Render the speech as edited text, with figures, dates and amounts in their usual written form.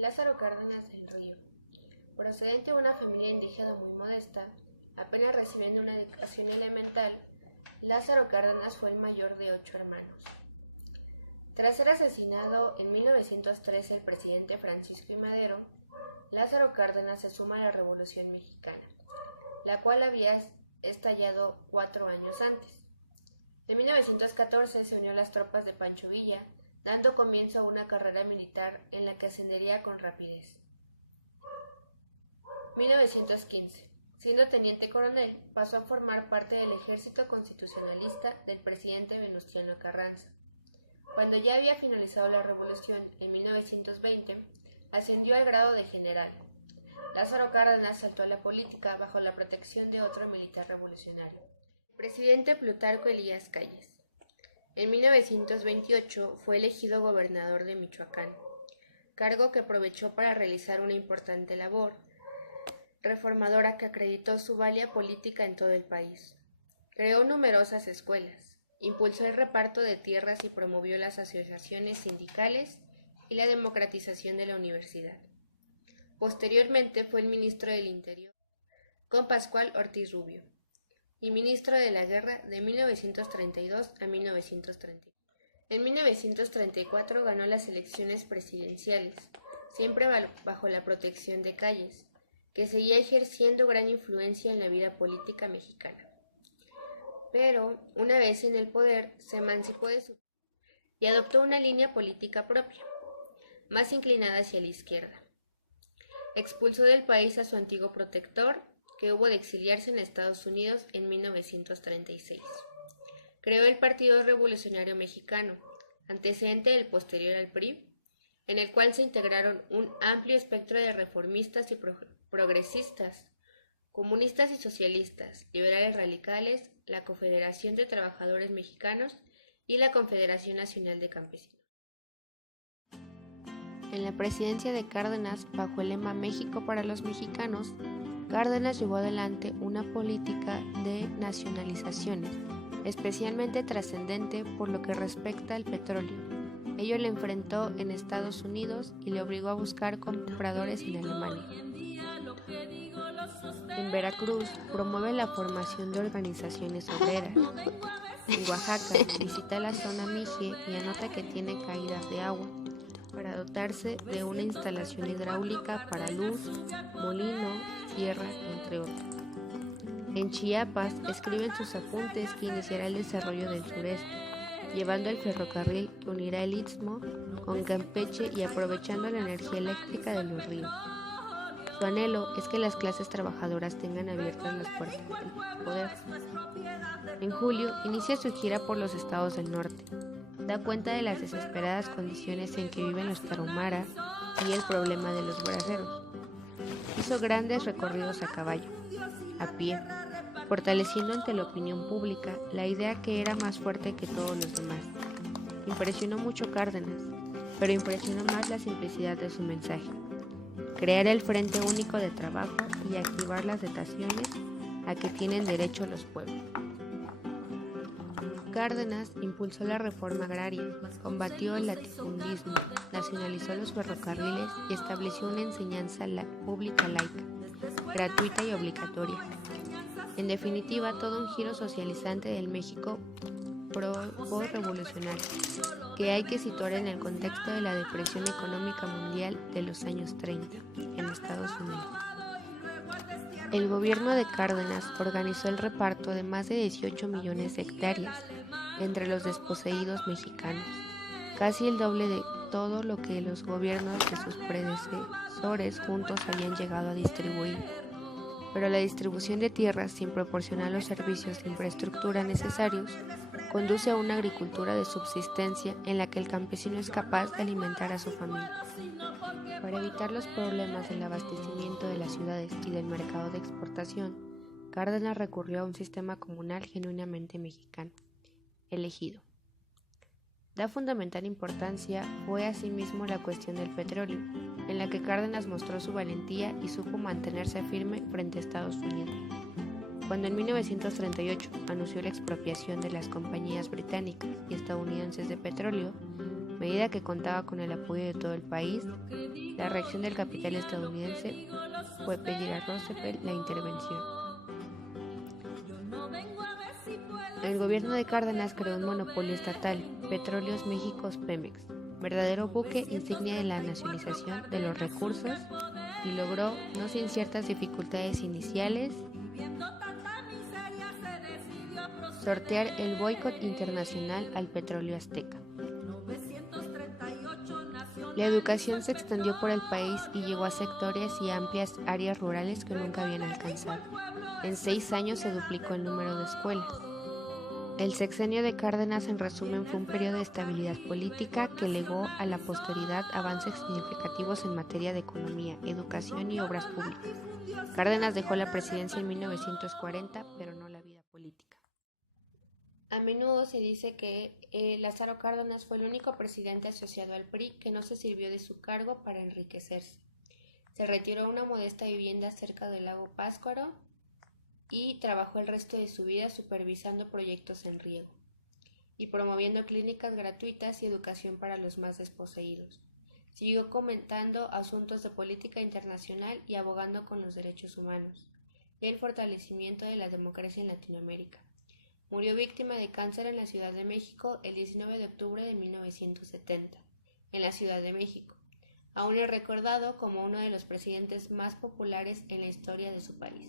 Lázaro Cárdenas del Río, procedente de una familia indígena muy modesta, apenas recibiendo una educación elemental, Lázaro Cárdenas fue el mayor de 8 hermanos. Tras ser asesinado en 1913 el presidente Francisco I. Madero, Lázaro Cárdenas se suma a la Revolución Mexicana, la cual había estallado 4 años antes. En 1914 se unió a las tropas de Pancho Villa, dando comienzo a una carrera militar en la que ascendería con rapidez. 1915. Siendo teniente coronel, pasó a formar parte del ejército constitucionalista del presidente Venustiano Carranza. Cuando ya había finalizado la revolución en 1920, ascendió al grado de general. Lázaro Cárdenas saltó a la política bajo la protección de otro militar revolucionario, el presidente Plutarco Elías Calles. En 1928 fue elegido gobernador de Michoacán, cargo que aprovechó para realizar una importante labor reformadora que acreditó su valía política en todo el país. Creó numerosas escuelas, impulsó el reparto de tierras y promovió las asociaciones sindicales y la democratización de la universidad. Posteriormente fue el ministro del Interior con Pascual Ortiz Rubio y ministro de la Guerra de 1932 a 1930. En 1934 ganó las elecciones presidenciales, siempre bajo la protección de Calles, que seguía ejerciendo gran influencia en la vida política mexicana. Pero, una vez en el poder, se emancipó de su y adoptó una línea política propia, más inclinada hacia la izquierda. Expulsó del país a su antiguo protector, que hubo de exiliarse en Estados Unidos en 1936. Creó el Partido Revolucionario Mexicano, antecedente del posterior al PRI, en el cual se integraron un amplio espectro de reformistas y progresistas, comunistas y socialistas, liberales radicales, la Confederación de Trabajadores Mexicanos y la Confederación Nacional de Campesinos. En la presidencia de Cárdenas, bajo el lema México para los mexicanos, Cárdenas llevó adelante una política de nacionalizaciones, especialmente trascendente por lo que respecta al petróleo. Ello le enfrentó en Estados Unidos y le obligó a buscar compradores en Alemania. En Veracruz, promueve la formación de organizaciones obreras. En Oaxaca, visita la zona Mije y anota que tiene caídas de agua, para dotarse de una instalación hidráulica para luz, molino, tierra, entre otros. En Chiapas, escribe en sus apuntes que iniciará el desarrollo del sureste, llevando el ferrocarril que unirá el Istmo con Campeche y aprovechando la energía eléctrica de los ríos. Su anhelo es que las clases trabajadoras tengan abiertas las puertas del poder. En julio, inicia su gira por los estados del norte. Da cuenta de las desesperadas condiciones en que viven los tarahumaras y el problema de los braceros. Hizo grandes recorridos a caballo, a pie, fortaleciendo ante la opinión pública la idea que era más fuerte que todos los demás. Impresionó mucho Cárdenas, pero impresionó más la simplicidad de su mensaje: crear el Frente Único de Trabajo y activar las dotaciones a que tienen derecho los pueblos. Cárdenas impulsó la reforma agraria, combatió el latifundismo, nacionalizó los ferrocarriles y estableció una enseñanza pública laica, gratuita y obligatoria. En definitiva, todo un giro socializante del México post-revolucionario, que hay que situar en el contexto de la depresión económica mundial de los años 30 en Estados Unidos. El gobierno de Cárdenas organizó el reparto de más de 18 millones de hectáreas entre los desposeídos mexicanos, casi el doble de todo lo que los gobiernos de sus predecesores juntos habían llegado a distribuir. Pero la distribución de tierras sin proporcionar los servicios de infraestructura necesarios conduce a una agricultura de subsistencia en la que el campesino es capaz de alimentar a su familia. Para evitar los problemas del abastecimiento de las ciudades y del mercado de exportación, Cárdenas recurrió a un sistema comunal genuinamente mexicano, el ejido. Da fundamental importancia fue asimismo la cuestión del petróleo, en la que Cárdenas mostró su valentía y supo mantenerse firme frente a Estados Unidos. Cuando en 1938 anunció la expropiación de las compañías británicas y estadounidenses de petróleo, medida que contaba con el apoyo de todo el país. La reacción del capital estadounidense fue pedir a Roosevelt la intervención. El gobierno de Cárdenas creó un monopolio estatal, Petróleos México Pemex, verdadero buque insignia de la nacionalización de los recursos, y logró, no sin ciertas dificultades iniciales, sortear el boicot internacional al petróleo azteca. La educación se extendió por el país y llegó a sectores y amplias áreas rurales que nunca habían alcanzado. En 6 años se duplicó el número de escuelas. El sexenio de Cárdenas, en resumen, fue un periodo de estabilidad política que legó a la posteridad avances significativos en materia de economía, educación y obras públicas. Cárdenas dejó la presidencia en 1940, pero no la vida política. A menudo se dice que Lázaro Cárdenas fue el único presidente asociado al PRI que no se sirvió de su cargo para enriquecerse. Se retiró a una modesta vivienda cerca del lago Pátzcuaro y trabajó el resto de su vida supervisando proyectos en riego y promoviendo clínicas gratuitas y educación para los más desposeídos. Siguió comentando asuntos de política internacional y abogando con los derechos humanos y el fortalecimiento de la democracia en Latinoamérica. Murió víctima de cáncer en la Ciudad de México el 19 de octubre de 1970, en la Ciudad de México. Aún es recordado como uno de los presidentes más populares en la historia de su país.